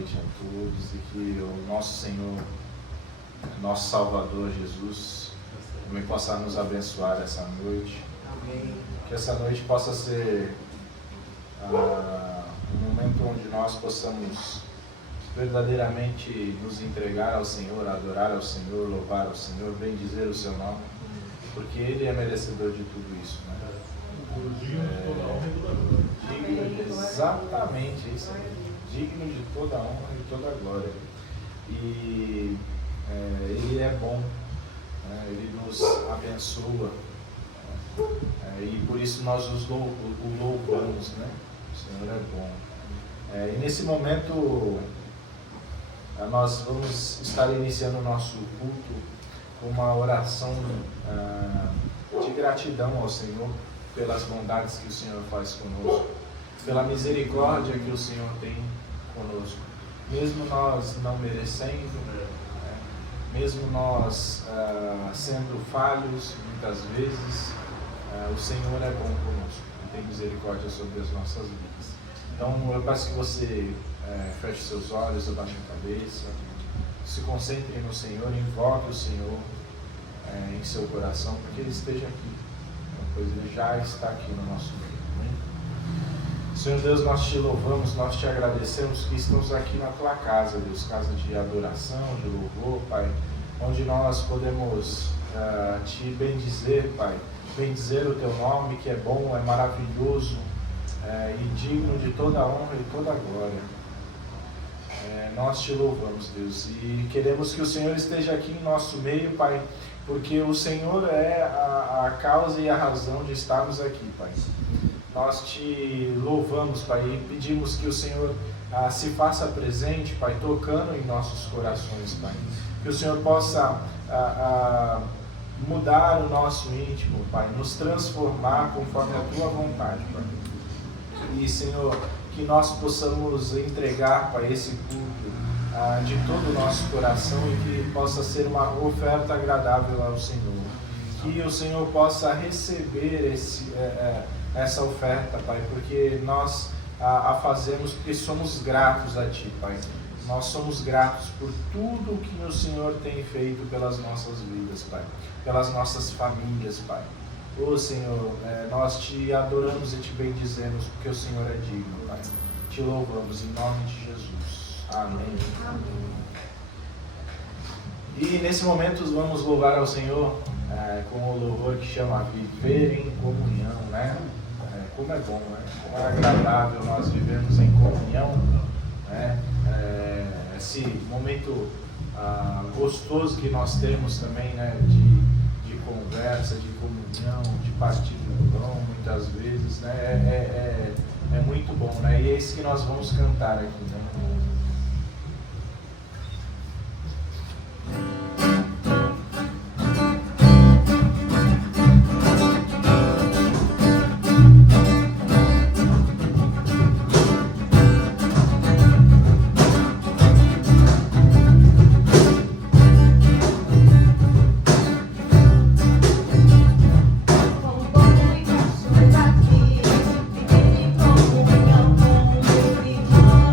noite a todos e que o nosso Senhor, nosso Salvador Jesus, também possa nos abençoar essa noite. Amém. Que essa noite possa ser um momento onde nós possamos verdadeiramente nos entregar ao Senhor, adorar ao Senhor, louvar ao Senhor, bendizer o seu nome, porque Ele é merecedor de tudo isso, né? Exatamente, é isso aí. Digno de toda a honra e toda a glória. E Ele é bom, né? Ele nos abençoa, e por isso nós o louvamos, né? O Senhor é bom. E nesse momento nós vamos estar iniciando o nosso culto com uma oração de gratidão ao Senhor pelas bondades que o Senhor faz conosco, pela misericórdia que o Senhor tem conosco, mesmo nós não merecendo, mesmo nós sendo falhos muitas vezes, o Senhor é bom conosco e tem misericórdia sobre as nossas vidas. Então eu peço que você feche seus olhos, abaixe a cabeça, se concentre no Senhor, invoque o Senhor em seu coração, porque Ele esteja aqui, pois Ele já está aqui no nosso meio. Amém? Senhor Deus, nós te louvamos, nós te agradecemos que estamos aqui na tua casa, Deus, casa de adoração, de louvor, Pai, onde nós podemos te bendizer, Pai, bendizer o teu nome, que é bom, é maravilhoso, e digno de toda a honra e toda a glória. Nós te louvamos, Deus, e queremos que o Senhor esteja aqui em nosso meio, Pai, porque o Senhor é a causa e a razão de estarmos aqui, Pai. Nós te louvamos, Pai, e pedimos que o Senhor se faça presente, Pai, tocando em nossos corações, Pai. Que o Senhor possa mudar o nosso íntimo, Pai, nos transformar conforme a tua vontade, Pai. E, Senhor, que nós possamos entregar, Pai, esse culto de todo o nosso coração e que possa ser uma oferta agradável ao Senhor. Que o Senhor possa receber essa oferta, Pai, porque nós a fazemos porque somos gratos a Ti, Pai. Nós somos gratos por tudo que o Senhor tem feito pelas nossas vidas, Pai, pelas nossas famílias, Pai. Ô Senhor, nós te adoramos e te bendizemos porque o Senhor é digno, Pai. Te louvamos em nome de Jesus. Amém. Amém. E nesse momento vamos louvar ao Senhor com o louvor que chama Viver em Comunhão, né? Como é bom, né? Como é agradável nós vivemos em comunhão, né? Esse momento gostoso que nós temos também, né? De conversa, de comunhão, de partir do pão, muitas vezes, né? É muito bom, né? E é isso que nós vamos cantar aqui, né? Viver em comunhão com o irmão.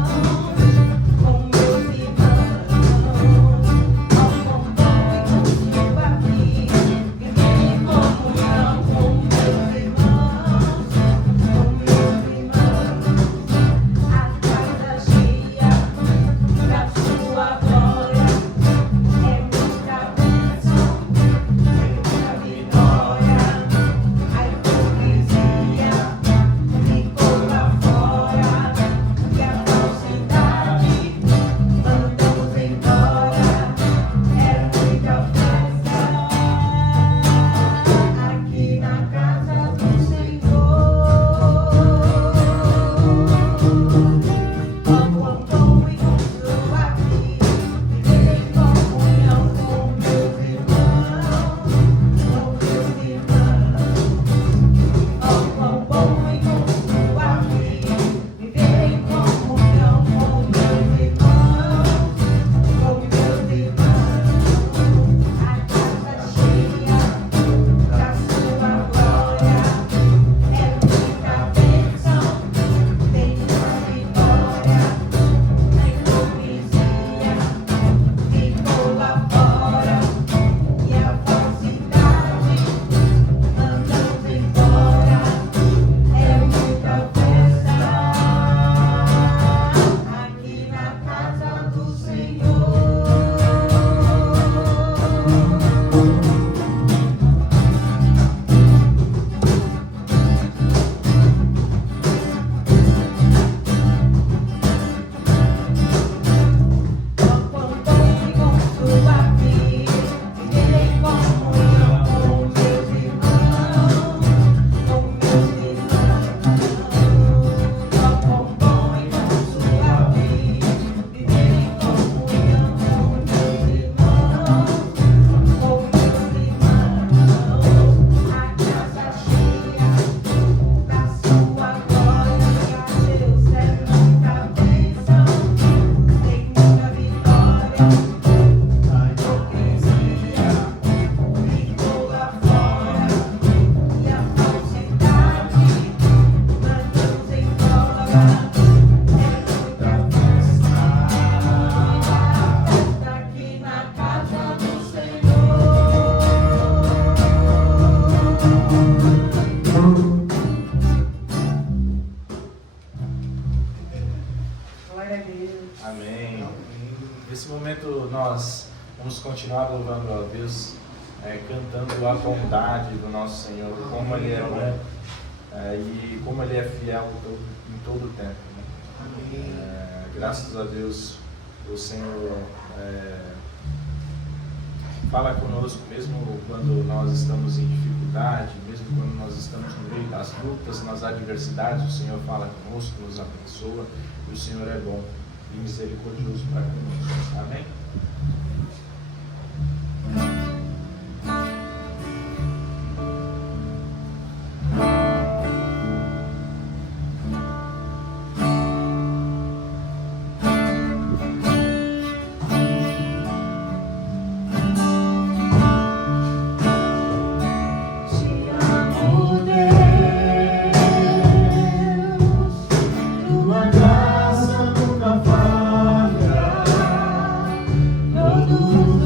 Glória a Deus. Amém. Nesse momento nós vamos continuar louvando a Deus, cantando a bondade do nosso Senhor, como Ele é bom e como Ele é fiel em todo o tempo. Né? Graças a Deus, o Senhor fala conosco, mesmo quando nós estamos em dificuldade, mesmo quando nós estamos no meio das lutas, nas adversidades, o Senhor fala conosco, nos abençoa, e o Senhor é bom e misericordioso para conosco. Amém? Tua graça nunca falha, todo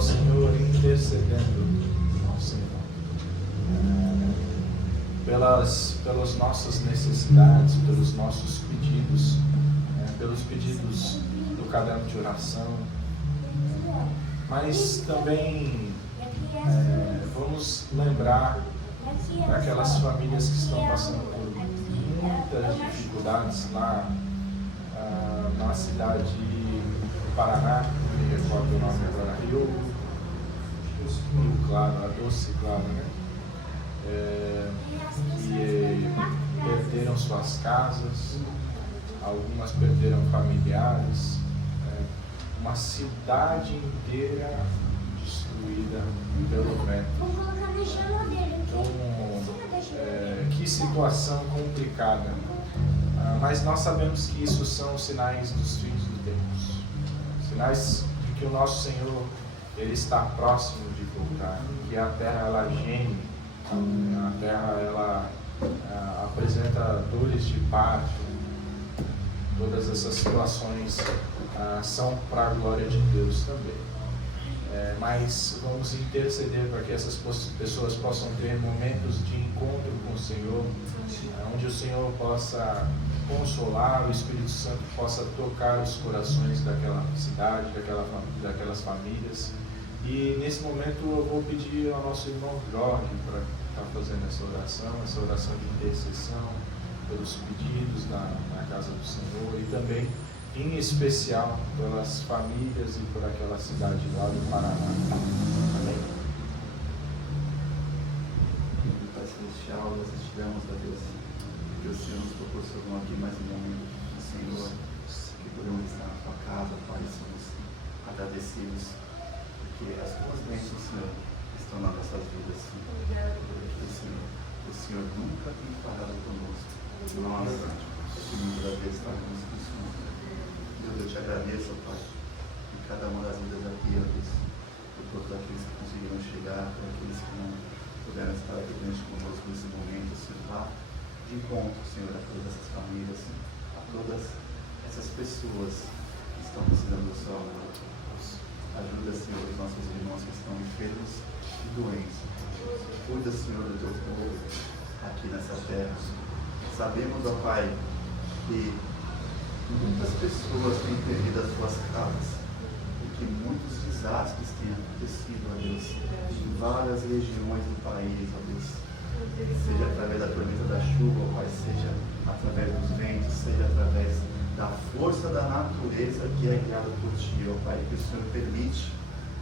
ao Senhor, intercedendo ao Senhor pelas nossas necessidades, pelos nossos pedidos, pelos pedidos do caderno de oração, mas também vamos lembrar daquelas famílias que estão passando por muitas dificuldades lá na cidade do Paraná, me recordo o nome agora, Rio Claro, a Doce Claro, né? Que perderam suas casas, algumas perderam familiares, uma cidade inteira destruída pelo vento. Então, que situação complicada. Mas nós sabemos que isso são sinais dos fins dos tempos, sinais de que o nosso Senhor ele está próximo de voltar, que a terra ela geme, a terra ela apresenta dores de parto. Todas essas situações são para a glória de Deus também. Mas vamos interceder para que essas pessoas possam ter momentos de encontro com o Senhor, onde o Senhor possa consolar, o Espírito Santo possa tocar os corações daquela cidade, daquelas famílias. E nesse momento eu vou pedir ao nosso irmão Jorge para estar fazendo essa oração de intercessão pelos pedidos na casa do Senhor e também, em especial, pelas famílias e por aquela cidade lá do Paraná. Amém. Pai Celestial, nós te damos a Deus, que o Senhor nos proporcionou aqui mais um momento, Senhor, que podemos estar na tua casa, Pai, somos agradecidos, porque as tuas bênçãos, Senhor, estão nas nossas vidas, Senhor. Senhor, o Senhor nunca tem parado conosco, nós, muitas vezes estamos com o Senhor. Deus, eu te agradeço, Pai, em cada uma das vidas aqui, ó Deus, por todos aqueles que conseguiram chegar, por aqueles que não puderam estar aqui diante conosco nesse momento, Senhor, lá de encontro, Senhor, a todas essas famílias, Senhor, a todas essas pessoas que estão precisando do seu amor. Ajuda, Senhor, os nossos irmãos que estão enfermos e doentes. Cuida, Senhor, do teu povo aqui nessa terra. Sabemos, ó Pai, que muitas pessoas têm perdido as suas casas, porque muitos desastres têm acontecido, ó Deus, em várias regiões do país, ó Deus. Seja através da tormenta da chuva, ó Pai, seja através dos ventos, seja através da força da natureza que é guiada por Ti, ó Pai, que o Senhor permite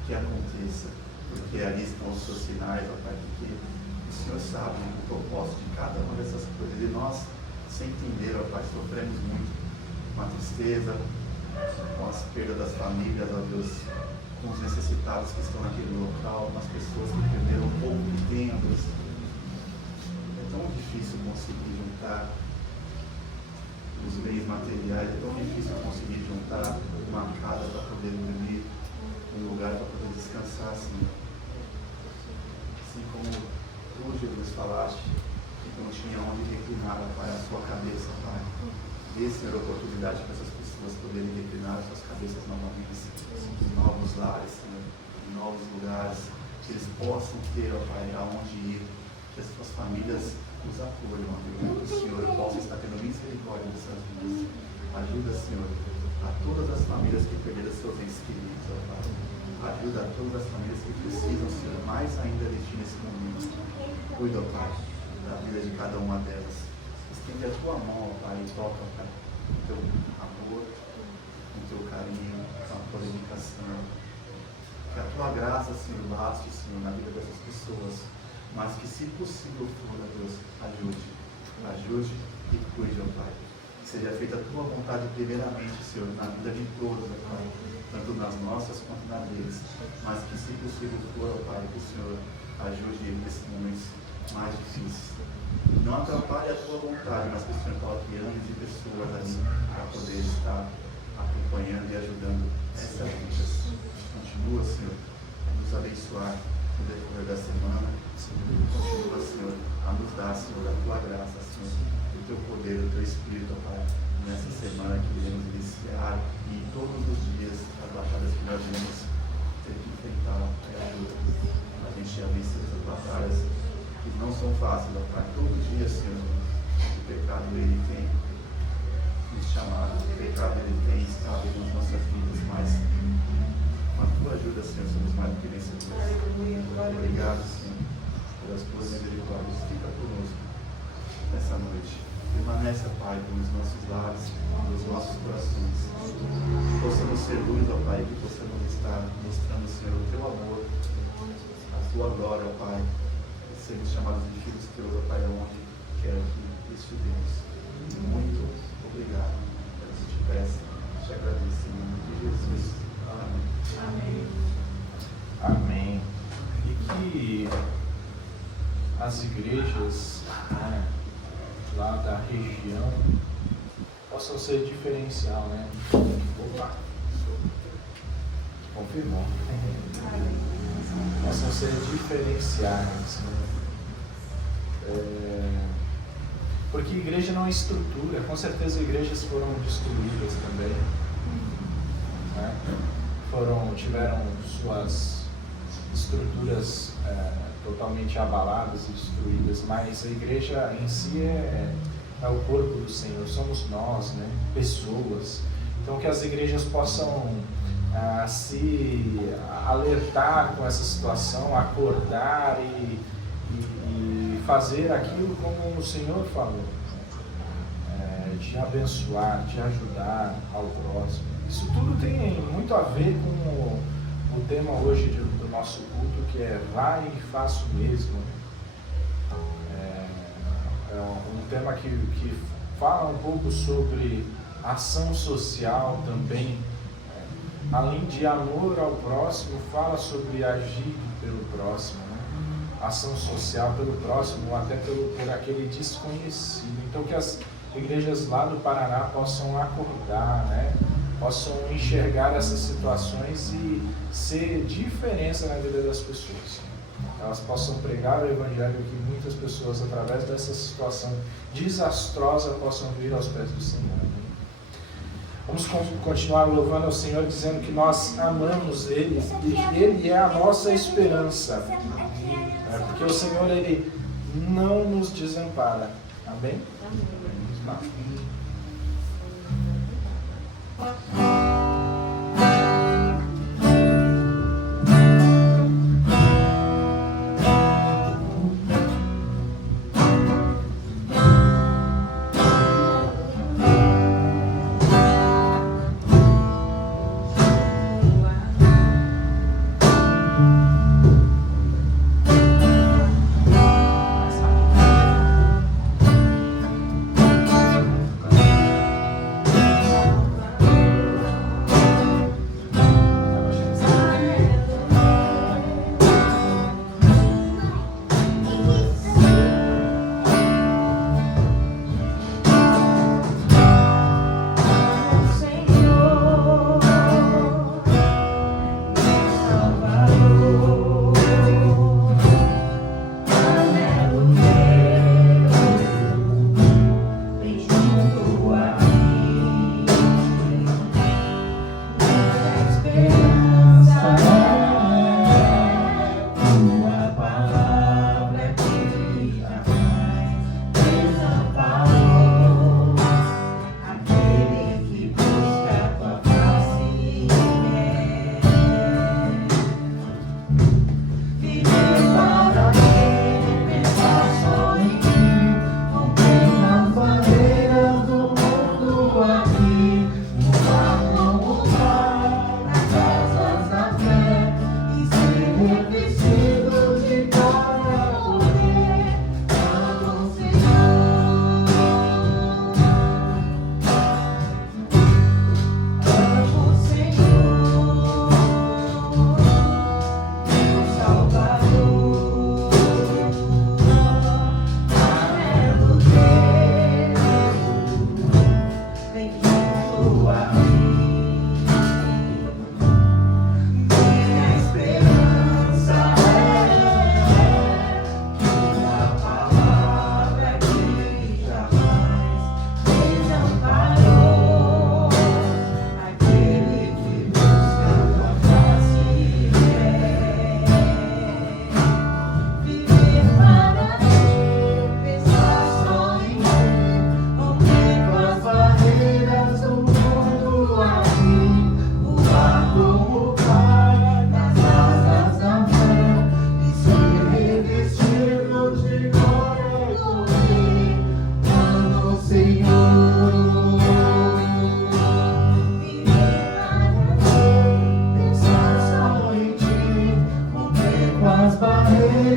que aconteça, porque ali estão os seus sinais, ó Pai, porque o Senhor sabe o propósito de cada uma dessas coisas, e nós, sem entender, ó Pai, sofremos muito com a tristeza, com as perdas das famílias, ó Deus, com os necessitados que estão naquele local, com as pessoas que perderam o pouco que têm, ó Deus. É tão difícil conseguir juntar os bens materiais, é tão difícil conseguir juntar uma casa para poder dormir, um lugar para poder descansar, Senhor. Assim como tu, Jesus, falaste que não tinha onde reclinar, Pai, a sua cabeça, Pai. Dê, Senhor, a oportunidade para essas pessoas poderem reclinar as suas cabeças novamente, em novos lares, Senhor, em novos lugares, que eles possam ter, ó Pai, aonde ir, que as suas famílias os acolham, ó Deus, que o Senhor possa estar tendo misericórdia dessas vidas. Ajuda, Senhor, a todas as famílias que perderam seus entes queridos, ó Pai. Ajuda a todas as famílias que precisam, Senhor, mais ainda de Ti nesse momento. Cuida, ó Pai, da vida de cada uma delas. Estende a Tua mão, ó Pai, e toca, ó Pai, com o Teu amor, com o Teu carinho, com a Tua dedicação. Que a Tua graça, Senhor, baste, Senhor, na vida dessas pessoas. Mas que, se possível for, Deus, ajude e cuide, ó Pai. Que seja feita a Tua vontade primeiramente, Senhor, na vida de todos, ó Pai, tanto nas nossas quanto na deles. Mas que, se possível for, ó Pai, que o Senhor ajude nesses momentos mais difíceis. Não atrapalhe a Tua vontade, mas que o Senhor coloque anjos e pessoas ali para poder estar acompanhando e ajudando essas vidas. Continua, Senhor, a nos abençoar no decorrer da semana. Continua, Senhor, a nos dar, Senhor, a Tua graça, Senhor, o Teu poder, o Teu Espírito, Pai, nessa semana que iremos iniciar e todos os dias as batalhas que nós iremos ter que enfrentar a gente já vence essas batalhas que não são fáceis, ó Pai. Todo dia, Senhor, o pecado ele tem nos chamado, o pecado ele tem estado nas nossas vidas, mas com a tua ajuda, Senhor, somos mais do que vencedores. Obrigado, Senhor, pelas tuas misericórdias. Fica conosco nessa noite. Permanece, Pai, nos nossos lares, nos nossos corações. Possamos ser luz, ó Pai, que possamos estar mostrando, Senhor, o teu amor, a tua glória, ó Pai, e sermos chamados de filhos teus, ó Pai, onde quer que estivemos. Muito obrigado. Eu te peço, te agradeço em nome de Jesus. Amém. Amém. E que as igrejas, né, lá da região possam ser diferencial, né? Opa! Confirmou. Possam ser diferenciais, né? Porque igreja não é estrutura. Com certeza igrejas foram destruídas também, né? Tiveram suas estruturas totalmente abaladas e destruídas, mas a igreja em si é o corpo do Senhor, somos nós, né? Pessoas. Então que as igrejas possam se alertar com essa situação, acordar e fazer aquilo como o Senhor falou, de abençoar, de ajudar ao próximo. Isso tudo tem muito a ver com o tema hoje do nosso culto, que é vai e faça o mesmo. É um tema que fala um pouco sobre ação social também. Além de amor ao próximo, fala sobre agir pelo próximo, né? Ação social pelo próximo, ou até por aquele desconhecido. Então que as igrejas lá do Paraná possam acordar, né? Possam enxergar essas situações e ser diferença na vida das pessoas. Elas possam pregar o Evangelho, que muitas pessoas, através dessa situação desastrosa, possam vir aos pés do Senhor. Vamos continuar louvando ao Senhor, dizendo que nós amamos Ele e Ele é a nossa esperança. Porque o Senhor, Ele não nos desampara. Amém? Amém.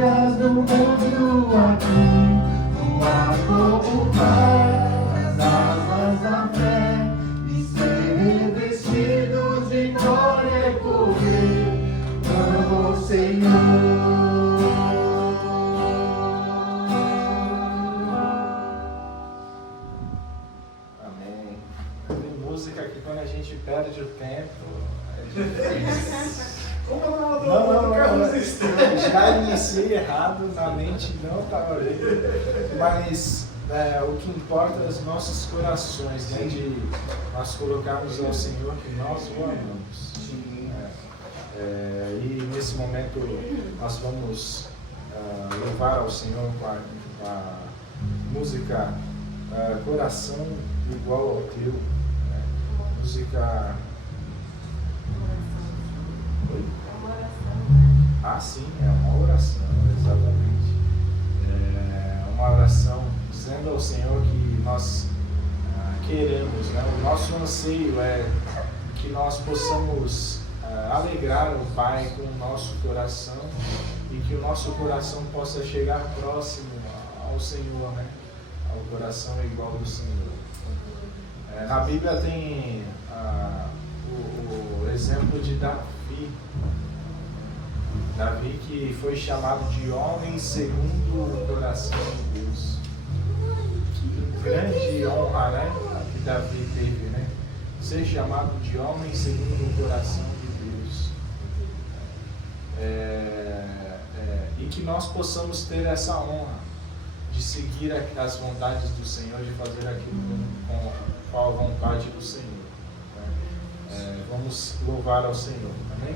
fronteiras do mundo aqui, voar como o Pai, as asas da fé, e ser revestidos de glória e poder. Amo, Senhor. Amém. Tem música que quando a gente perde o tempo, é difícil. Como Não, já iniciei errado, na mente não estava bem, mas o que importa é os nossos corações, né, de nós colocarmos ao Senhor que nós o amamos. E nesse momento nós vamos louvar ao Senhor com a música Coração Igual ao Teu, né? Música... Oi? Ah, sim, é uma oração, exatamente. É uma oração dizendo ao Senhor que nós queremos, né? O nosso anseio é que nós possamos alegrar o Pai com o nosso coração e que o nosso coração possa chegar próximo ao Senhor, né? Ao coração igual do Senhor. Na Bíblia tem o exemplo de Davi que foi chamado de homem segundo o coração de Deus. Que grande honra, né, que Davi teve, né? Ser chamado de homem segundo o coração de Deus. E que nós possamos ter essa honra de seguir as vontades do Senhor, de fazer aquilo com a vontade do Senhor. Vamos louvar ao Senhor, amém?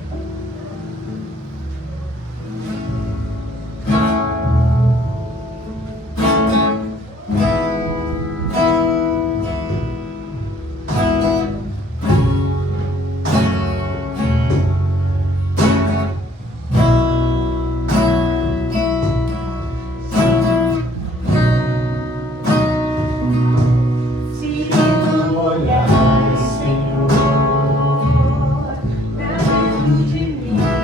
Olhar, Senhor, dentro de mim.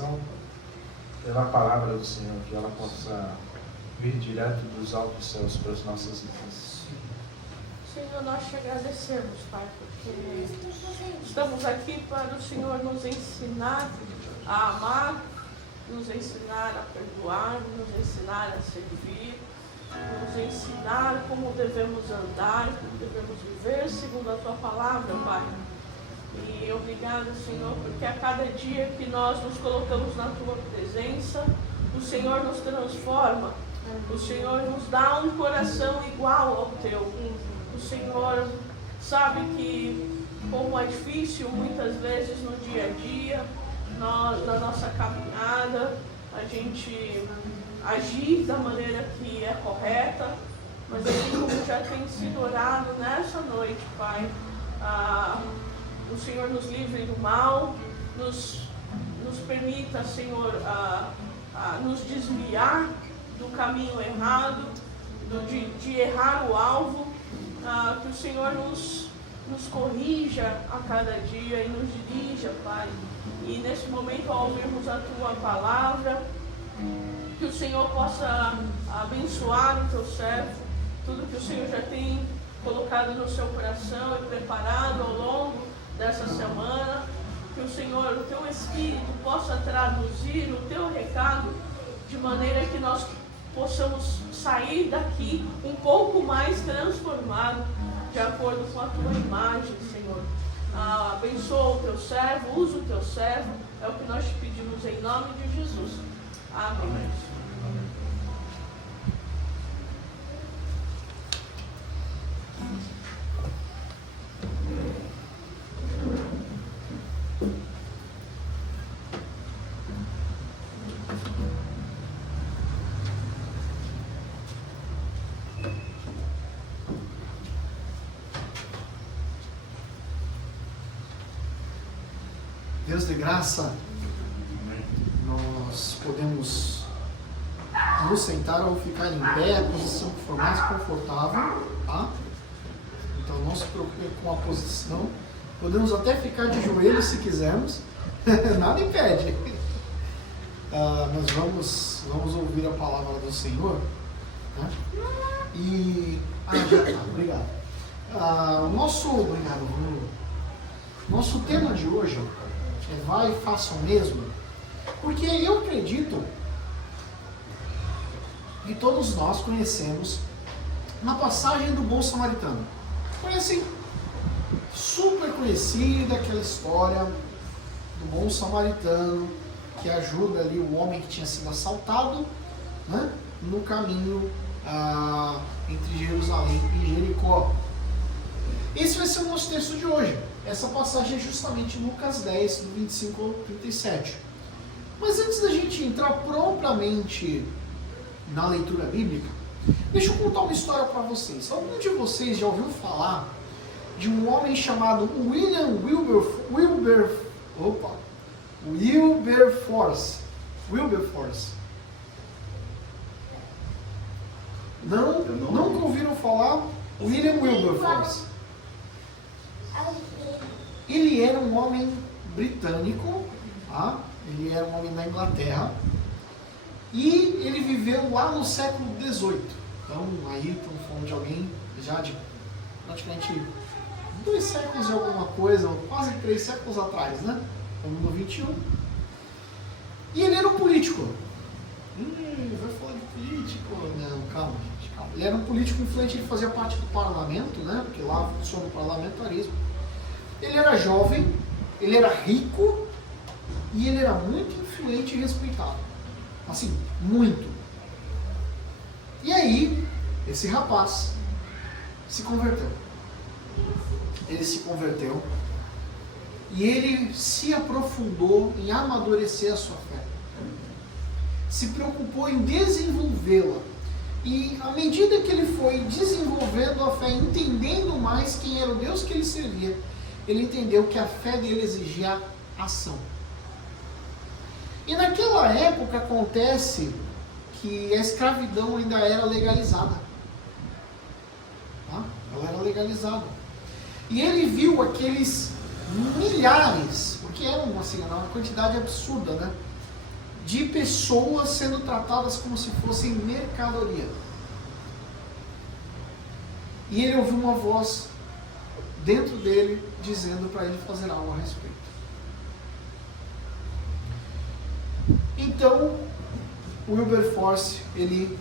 coração pela palavra do Senhor, que ela possa vir direto dos altos céus para as nossas vidas. Senhor, nós te agradecemos, Pai, porque estamos aqui para o Senhor nos ensinar a amar, nos ensinar a perdoar, nos ensinar a servir, nos ensinar como devemos andar, como devemos viver segundo a Tua palavra, Pai. E obrigado, Senhor, porque a cada dia que nós nos colocamos na Tua presença, o Senhor nos transforma, o Senhor nos dá um coração igual ao Teu. O Senhor sabe que, como é difícil muitas vezes no dia a dia, na nossa caminhada, a gente agir da maneira que é correta, mas assim como já tem sido orado nessa noite, Pai, o Senhor nos livre do mal, nos permita, Senhor, nos desviar do caminho errado, de errar o alvo, que o Senhor nos corrija a cada dia e nos dirija, Pai. E nesse momento, ao ouvirmos a Tua palavra, que o Senhor possa abençoar o Teu servo, tudo que o Senhor já tem colocado no seu coração e preparado ao longo dessa semana, que o Senhor, o Teu Espírito, possa traduzir o Teu recado de maneira que nós possamos sair daqui um pouco mais transformado, de acordo com a Tua imagem, Senhor. Abençoa o Teu servo, usa o Teu servo, é o que nós te pedimos em nome de Jesus. Amém. Deus de graça, nós podemos nos sentar ou ficar em pé, a posição que for mais confortável, tá? Então não se preocupe com a posição, podemos até ficar de joelhos se quisermos, nada impede. Nós vamos ouvir a palavra do Senhor, né? E obrigado. Nosso tema de hoje é vai e faça o mesmo, porque eu acredito que todos nós conhecemos uma passagem do bom samaritano. Conhecem? Super conhecida aquela história do bom samaritano que ajuda ali o homem que tinha sido assaltado, né, no caminho entre Jerusalém e Jericó. Esse vai ser o nosso texto de hoje. Essa passagem é justamente Lucas 10, do 25 ao 37. Mas antes da gente entrar propriamente na leitura bíblica, deixa eu contar uma história para vocês. Algum de vocês já ouviu falar de um homem chamado William Wilberforce? Nunca ouviram falar? William Wilberforce. Ele era um homem britânico, tá? Ele era um homem da Inglaterra, e ele viveu lá no século XVIII. Então, aí estamos falando de alguém já de praticamente 2 séculos e alguma coisa, quase 3 séculos atrás, né? Estamos no 21. E ele era um político. Vai falar de político? Não, calma, gente, calma. Ele era um político influente, ele fazia parte do parlamento, né? Porque lá funciona o parlamentarismo. Ele era jovem, ele era rico e ele era muito influente e respeitado. Assim, muito. E aí, esse rapaz se converteu. Ele se converteu e ele se aprofundou em amadurecer a sua fé. Se preocupou em desenvolvê-la. E à medida que ele foi desenvolvendo a fé, entendendo mais quem era o Deus que ele servia, ele entendeu que a fé dele exigia ação. E naquela época acontece que a escravidão ainda era legalizada. Tá? Ela era legalizada. E ele viu aqueles milhares, porque era assim, uma quantidade absurda, né? de pessoas sendo tratadas como se fossem mercadoria. E ele ouviu uma voz dentro dele dizendo para ele fazer algo a respeito. Então, o Wilberforce, ele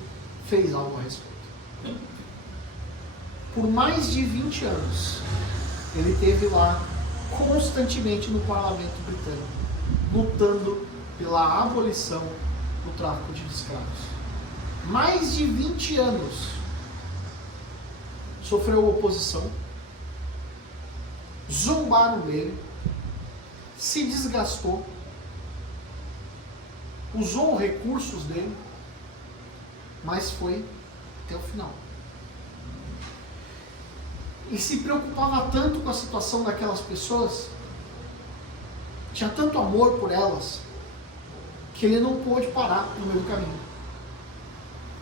fez algo a respeito. Por mais de 20 anos, ele esteve lá constantemente no parlamento britânico, lutando pela abolição do tráfico de escravos. Mais de 20 anos sofreu oposição, zombaram dele, se desgastou, usou recursos dele, mas foi até o final. E se preocupava tanto com a situação daquelas pessoas, tinha tanto amor por elas, que ele não pôde parar no meio do caminho,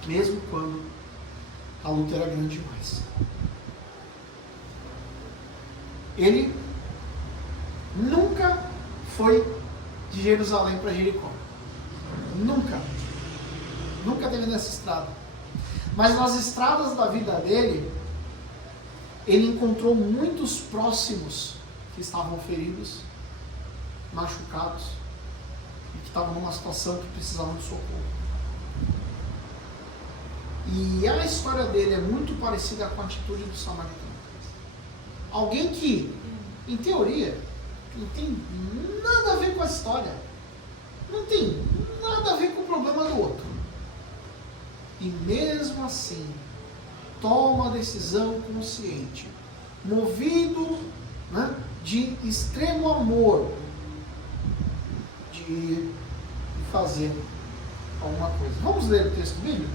mesmo quando a luta era grande demais. Ele nunca foi de Jerusalém para Jericó. Nunca. Nunca teve nessa estrada. Mas nas estradas da vida dele, ele encontrou muitos próximos que estavam feridos, machucados, e que estavam numa situação que precisavam de socorro. E a história dele é muito parecida com a atitude do samaritano. Alguém que, em teoria, não tem nada a ver com a história. Não tem nada a ver com o problema do outro. E mesmo assim, toma a decisão consciente, movido, né, de extremo amor, de fazer alguma coisa. Vamos ler o texto bíblico?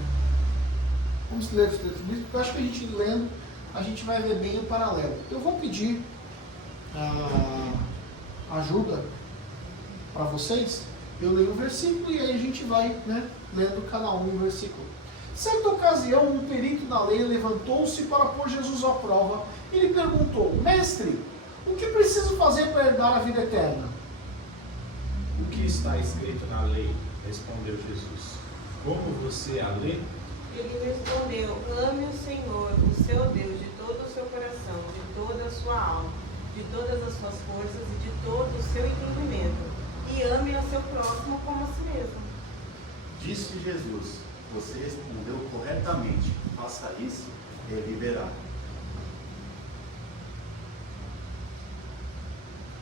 Vamos ler o texto bíblico, porque eu acho que a gente lendo, a gente vai ver bem o paralelo. Eu vou pedir ajuda para vocês. Eu leio o versículo e aí a gente vai, né, lendo cada um o versículo. Certa ocasião, um perito da lei levantou-se para pôr Jesus à prova e lhe perguntou: Mestre, o que preciso fazer para herdar a vida eterna? O que está escrito na lei? Respondeu Jesus. Como você a lê? Ele respondeu: ame o Senhor, o seu Deus, de todo o seu coração, de toda a sua alma, de todas as suas forças e de todo o seu entendimento. E ame ao seu próximo como a si mesmo. Disse Jesus: você respondeu corretamente, faça isso e viverá.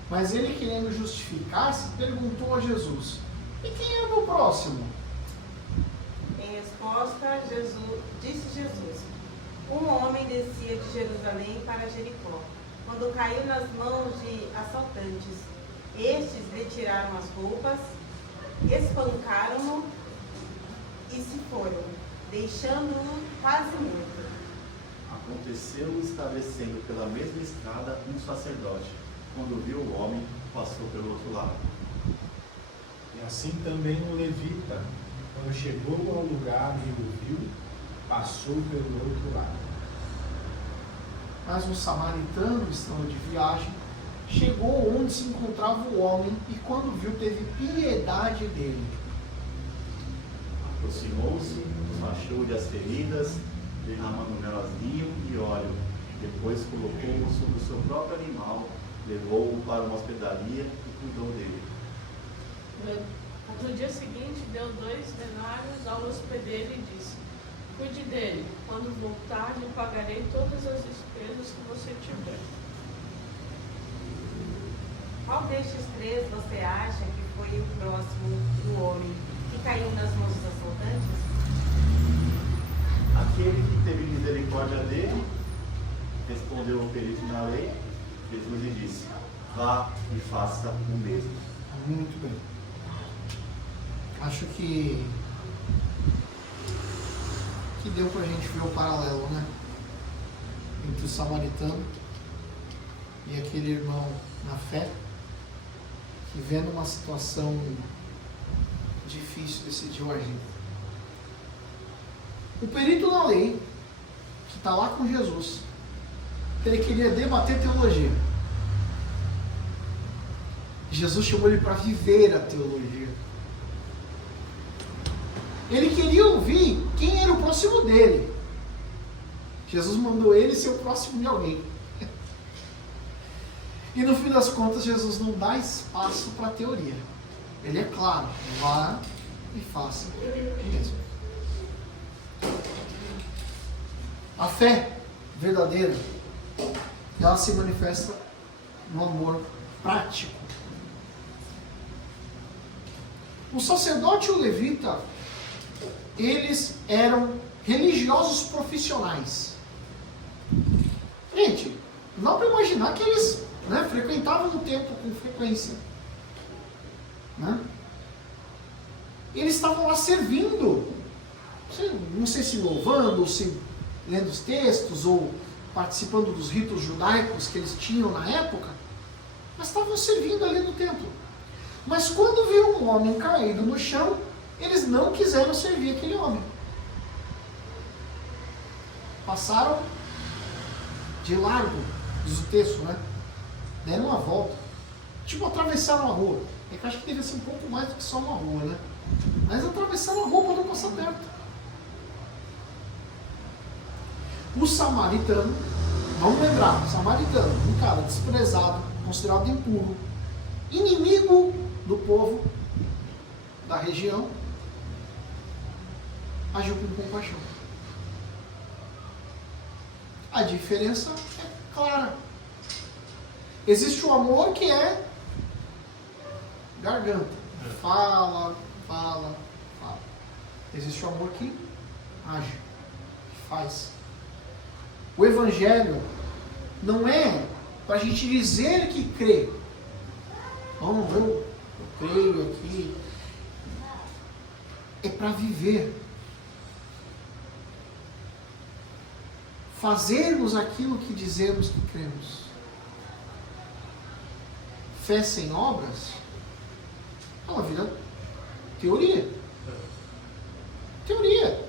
Mas ele, querendo justificar-se, perguntou a Jesus: e quem é o meu próximo? Em resposta, disse Jesus: um homem descia de Jerusalém para Jericó, quando caiu nas mãos de assaltantes. Estes lhe tiraram as roupas, espancaram-no e se foram, deixando-o quase morto. Aconteceu estabelecendo pela mesma estrada um sacerdote. Quando viu o homem, passou pelo outro lado. E assim também o levita, quando chegou ao lugar e o viu, passou pelo outro lado. Mas um samaritano, estando de viagem, chegou onde se encontrava o homem e, quando viu, teve piedade dele. Aproximou-se, rachou-lhe as feridas, derramando nelas vinho e óleo. Depois colocou-o sobre o seu próprio animal, levou-o para uma hospedaria e cuidou dele. No dia seguinte, deu 2 denários ao hospedeiro e disse: cuide dele, quando voltar, lhe pagarei todas as despesas que você tiver. Qual destes 3 você acha que foi o próximo do homem que caiu nas mãos dos assaltantes? Aquele que teve misericórdia dele, respondeu o perito na lei. Jesus lhe disse: vá e faça o mesmo. Muito bem. Acho que deu pra gente ver o paralelo, né? Entre o samaritano e aquele irmão na fé, que vendo uma situação difícil decidiu agir. O perito na lei, que está lá com Jesus, ele queria debater teologia. Jesus chamou ele para viver a teologia. Ele queria ouvir quem era o próximo dele. Jesus mandou ele ser o próximo de alguém. E no fim das contas, Jesus não dá espaço para teoria. Ele é claro, vá e faça o mesmo. A fé verdadeira, ela se manifesta no amor prático. O sacerdote e o levita, eles eram religiosos profissionais. Gente, não dá para imaginar que eles frequentavam o templo com frequência. Eles estavam lá servindo, não sei se louvando, ou se lendo os textos, ou participando dos ritos judaicos que eles tinham na época, mas estavam servindo ali no templo. Mas quando viram um homem caído no chão, eles não quiseram servir aquele homem. Passaram de largo, diz o texto, deram uma volta. Tipo, atravessaram a rua. É que eu acho que devia ser um pouco mais do que só uma rua, Mas atravessaram a rua para não passar perto. O samaritano, vamos lembrar, o samaritano, um cara desprezado, considerado impuro, inimigo do povo da região, agiu com compaixão. A diferença é clara. Existe o amor que é garganta. Fala. Existe o amor que age, que faz. O Evangelho não é para a gente dizer que crê. Não, eu creio aqui. É para viver. Fazermos aquilo que dizemos que cremos. Fé sem obras, ela vira teoria. Teoria.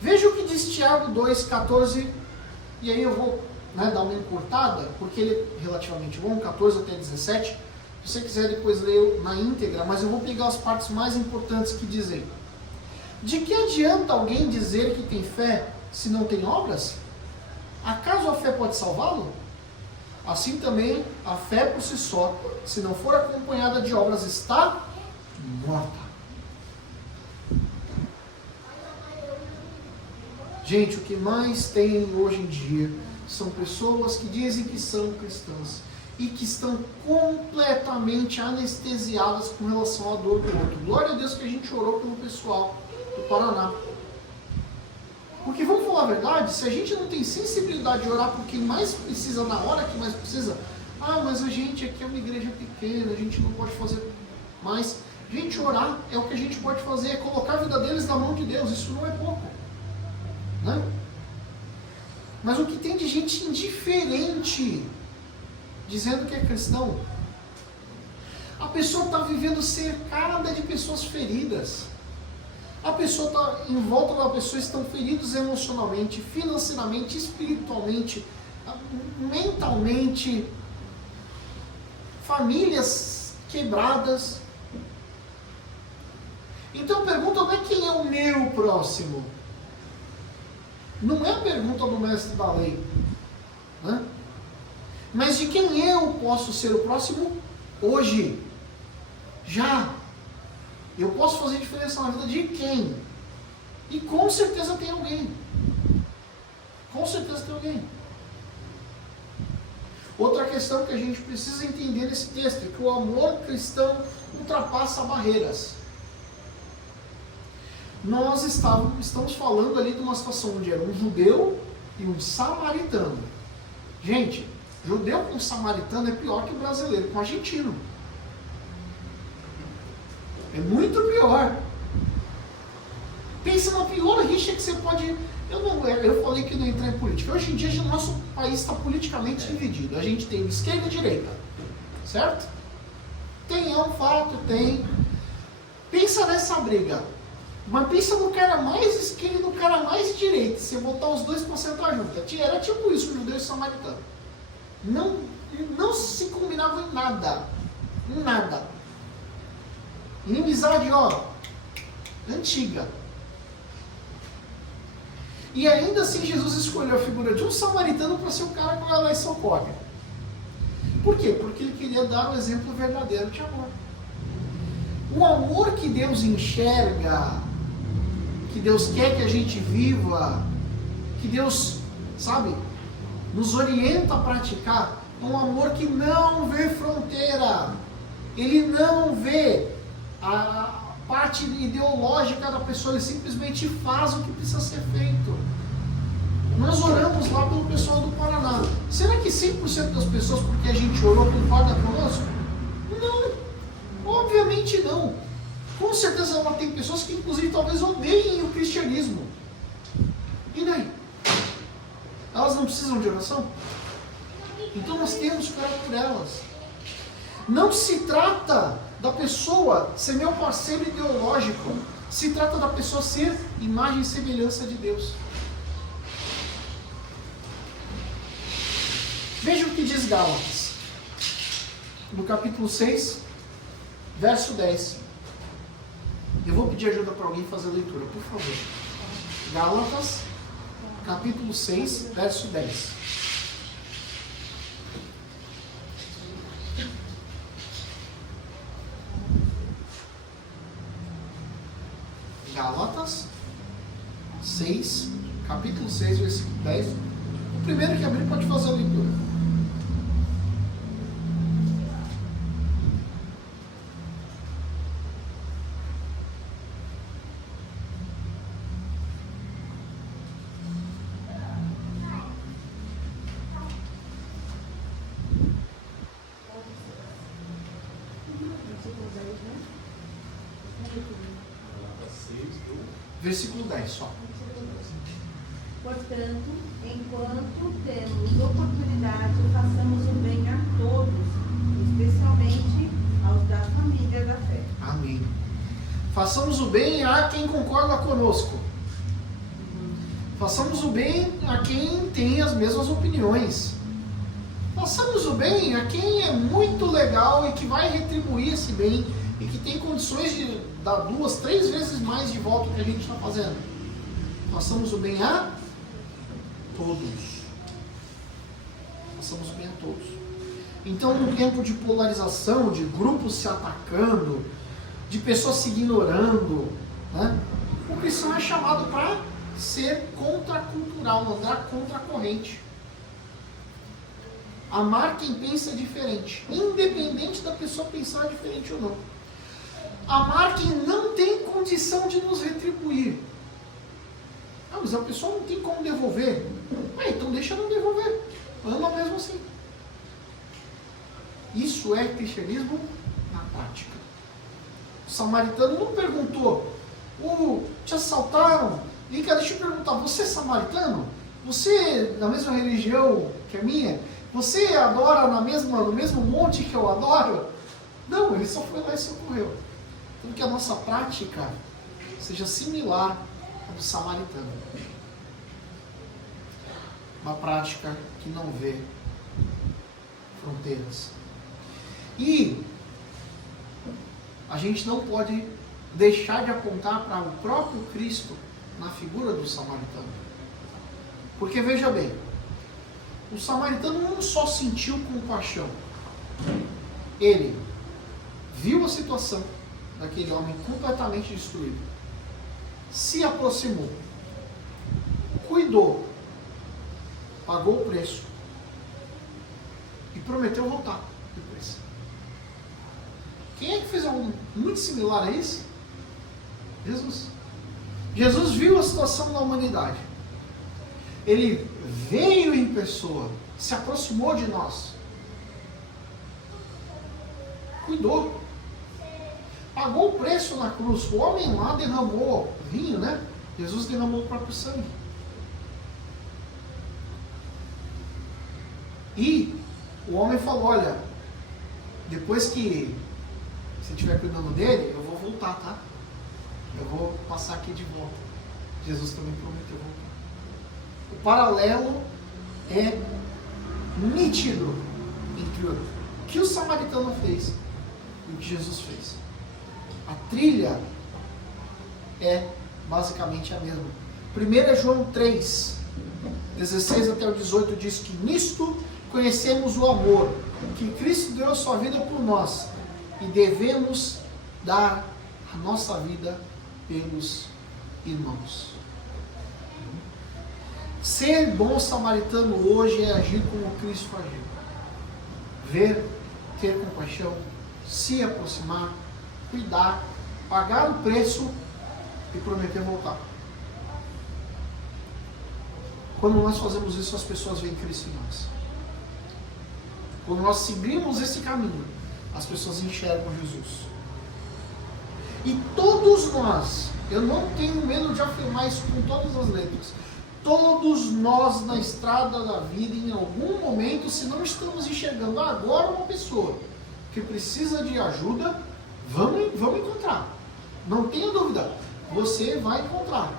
Veja o que diz Tiago 2,14, e aí eu vou dar uma encurtada, porque ele é relativamente bom, 14 até 17. Se você quiser depois ler na íntegra, mas eu vou pegar as partes mais importantes que dizem. De que adianta alguém dizer que tem fé se não tem obras? Acaso a fé pode salvá-lo? Assim também, a fé por si só, se não for acompanhada de obras, está morta. Gente, o que mais tem hoje em dia são pessoas que dizem que são cristãs e que estão completamente anestesiadas com relação à dor do outro. Glória a Deus que a gente orou pelo pessoal do Paraná. Porque vamos falar a verdade, se a gente não tem sensibilidade de orar por quem mais precisa na hora que mais precisa, mas a gente aqui é uma igreja pequena, a gente não pode fazer mais. Gente, orar é o que a gente pode fazer, é colocar a vida deles na mão de Deus, isso não é pouco. Mas o que tem de gente indiferente, dizendo que é cristão, a pessoa está vivendo cercada de pessoas feridas. A pessoa está em volta da pessoa, estão feridos emocionalmente, financeiramente, espiritualmente, mentalmente, famílias quebradas. Então a pergunta não é quem é o meu próximo. Não é a pergunta do mestre da lei, mas de quem eu posso ser o próximo hoje, já. Eu posso fazer diferença na vida de quem? E com certeza tem alguém. Com certeza tem alguém. Outra questão que a gente precisa entender nesse texto é que o amor cristão ultrapassa barreiras. Nós estamos falando ali de uma situação onde era um judeu e um samaritano. Gente, judeu com samaritano é pior que o brasileiro com argentino. É muito pior. Pensa na pior rixa que você pode... Eu falei que não entrar em política. Hoje em dia o nosso país está politicamente dividido. A gente tem esquerda e direita. Certo? É um fato, tem. Pensa nessa briga. Mas pensa no cara mais esquerdo e no cara mais direito. Se botar os dois para sentar junto. Era tipo isso, o judeu e o samaritano. Não se combinavam em nada. Em nada. Inimizade, antiga. E ainda assim Jesus escolheu a figura de um samaritano para ser o cara que vai lá e socorre. Por quê? Porque ele queria dar um exemplo verdadeiro de amor. O amor que Deus enxerga, que Deus quer que a gente viva, que Deus, sabe, nos orienta a praticar, é um amor que não vê fronteira. Ele não vê a parte ideológica da pessoa, ele simplesmente faz o que precisa ser feito. Nós oramos lá pelo pessoal do Paraná. Será que 100% das pessoas, porque a gente orou, concorda conosco? Não, obviamente não. Com certeza ela tem pessoas que inclusive talvez odeiem o cristianismo. E daí? Elas não precisam de oração? Então nós temos que orar por elas. Não se trata da pessoa ser meu parceiro ideológico. Se trata da pessoa ser imagem e semelhança de Deus. Veja o que diz Gálatas, no capítulo 6, verso 10. Eu vou pedir ajuda para alguém fazer a leitura, por favor. Gálatas, capítulo 6, verso 10. Gálatas 6, capítulo 6, versículo 10. O primeiro que abrir pode fazer a leitura. Versículo 10 só. Portanto, enquanto temos oportunidade, façamos o bem a todos, especialmente aos da família da fé. Amém. Façamos o bem a quem concorda conosco. Façamos o bem a quem tem as mesmas opiniões. Façamos o bem a quem é muito legal e que vai retribuir esse bem e que tem condições de dar 2, 3 vezes mais de volta que a gente está fazendo. Façamos o bem a todos. Façamos o bem a todos. Então, num tempo de polarização, de grupos se atacando, de pessoas se ignorando, né, o cristão é chamado para ser contracultural, andar contra a corrente. Amar quem pensa diferente, independente da pessoa pensar diferente ou não. Amar quem não tem condição de nos retribuir. Ah, mas a pessoa não tem como devolver. Então deixa não devolver. Ama mesmo assim. Isso é cristianismo na prática. O samaritano não perguntou: te assaltaram? Vem cá, deixa eu perguntar, você é samaritano? Você é da mesma religião que a minha? Você adora no mesmo monte que eu adoro? Não, ele só foi lá e socorreu. Então que a nossa prática seja similar à do samaritano. Uma prática que não vê fronteiras. E a gente não pode deixar de apontar para o próprio Cristo na figura do samaritano. Porque veja bem, o samaritano não só sentiu compaixão, ele viu a situação daquele homem completamente destruído, se aproximou, cuidou, pagou o preço e prometeu voltar depois. Quem é que fez algo muito similar a isso? Jesus. Jesus viu a situação da humanidade. Ele veio em pessoa, se aproximou de nós, cuidou, pagou o preço na cruz. O homem lá derramou vinho, né? Jesus derramou o próprio sangue. E o homem falou: olha, depois que você estiver cuidando dele, eu vou voltar, tá? Eu vou passar aqui de volta. Jesus também prometeu voltar. O paralelo é nítido entre o que o samaritano fez e o que Jesus fez. A trilha é basicamente a mesma. 1 João 3, 16 até o 18 diz que nisto conhecemos o amor, que Cristo deu a sua vida por nós e devemos dar a nossa vida pelos irmãos. Ser bom samaritano hoje é agir como Cristo agiu. Ver, ter compaixão, se aproximar, cuidar, pagar o preço e prometer voltar. Quando nós fazemos isso, as pessoas veem Cristo em nós. Quando nós seguimos esse caminho, as pessoas enxergam Jesus. E todos nós, eu não tenho medo de afirmar isso com todas as letras, todos nós na estrada da vida, em algum momento, se não estamos enxergando agora uma pessoa que precisa de ajuda, vamos encontrar. Não tenha dúvida, você vai encontrar.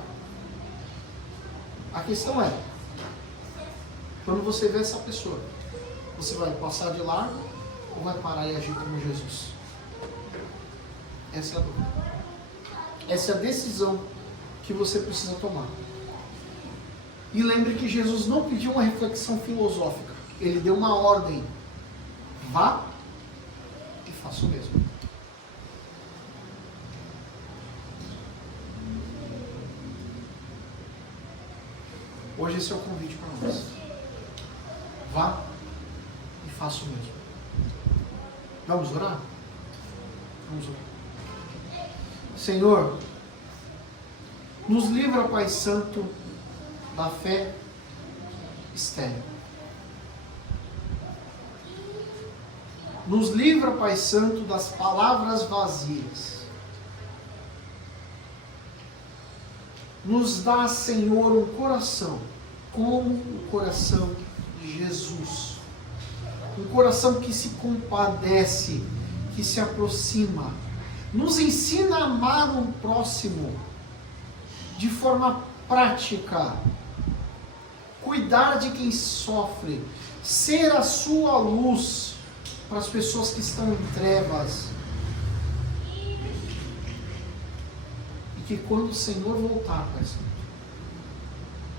A questão é, quando você vê essa pessoa, você vai passar de largo ou vai parar e agir como Jesus? Essa é a dúvida. Essa é a decisão que você precisa tomar. E lembre que Jesus não pediu uma reflexão filosófica. Ele deu uma ordem. Vá e faça o mesmo. Hoje esse é o convite para nós. Vá e faça o mesmo. Vamos orar? Vamos orar. Senhor, nos livra, Pai Santo, da fé estéril. Nos livra, Pai Santo, das palavras vazias. Nos dá, Senhor, um coração como o coração de Jesus. Um coração que se compadece, que se aproxima. Nos ensina a amar um próximo de forma prática. Cuidar de quem sofre. Ser a sua luz para as pessoas que estão em trevas. E que quando o Senhor voltar, Pai Santo,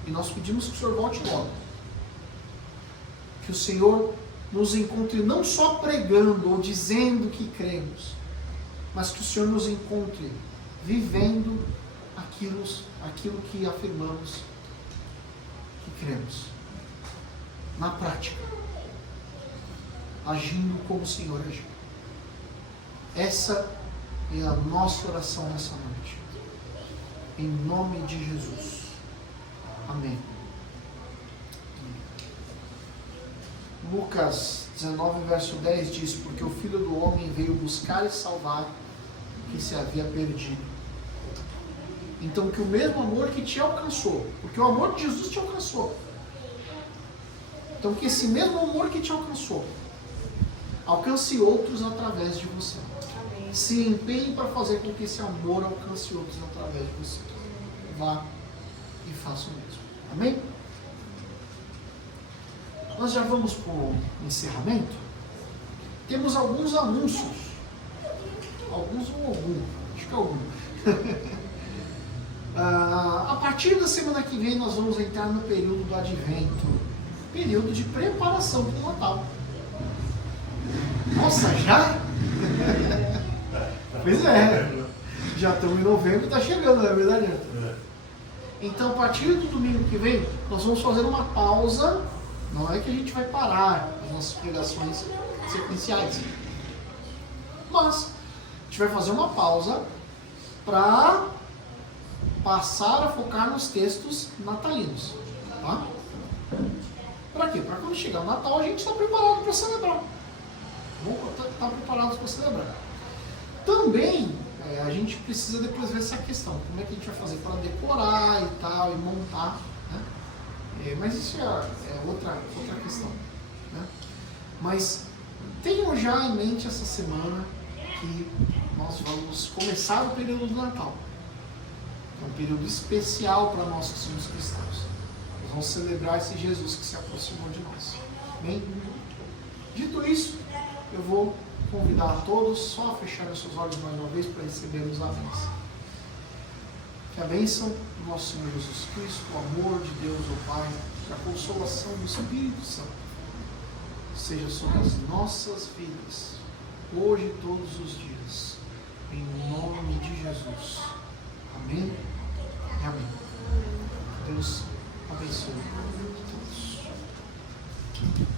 e nós pedimos que o Senhor volte logo, que o Senhor nos encontre não só pregando ou dizendo que cremos, mas que o Senhor nos encontre vivendo aquilo que afirmamos que cremos, na prática, agindo como o Senhor agiu. Essa é a nossa oração nessa noite, em nome de Jesus. Amém. Lucas 19, verso 10 diz: porque o Filho do Homem veio buscar e salvar o que se havia perdido. Então, que o mesmo amor que te alcançou, porque o amor de Jesus te alcançou, então que esse mesmo amor que te alcançou, alcance outros através de você. Amém. Se empenhe para fazer com que esse amor alcance outros através de você. Vá e faça o mesmo. Amém? Nós já vamos para o encerramento. Temos alguns anúncios. Alguns ou algum. Acho que é algum. A partir da semana que vem nós vamos entrar no período do Advento. Período de preparação para o Natal. Nossa, já? Pois é. Já estamos em novembro e está chegando, não é verdade? Então, a partir do domingo que vem, nós vamos fazer uma pausa. Não é que a gente vai parar as nossas pregações sequenciais. Mas, a gente vai fazer uma pausa para passar a focar nos textos natalinos. Tá? Para quê? Para quando chegar o Natal, a gente está preparado para celebrar. Vamos estar preparados para celebrar. Também, a gente precisa depois ver essa questão. Como é que a gente vai fazer para decorar e tal, e montar, né? Mas isso é outra questão, né? Mas tenham já em mente essa semana que nós vamos começar o período do Natal. É um período especial para nós que somos cristãos. Nós vamos celebrar esse Jesus que se aproximou de nós. Bem, dito isso, eu vou convidar a todos só a fecharem seus olhos mais uma vez para recebermos a bênção. Que a bênção do nosso Senhor Jesus Cristo, o amor de Deus, o Pai, e a consolação do Espírito Santo seja sobre as nossas vidas, hoje e todos os dias, em nome de Jesus. Amém e amém. Deus abençoe a todos.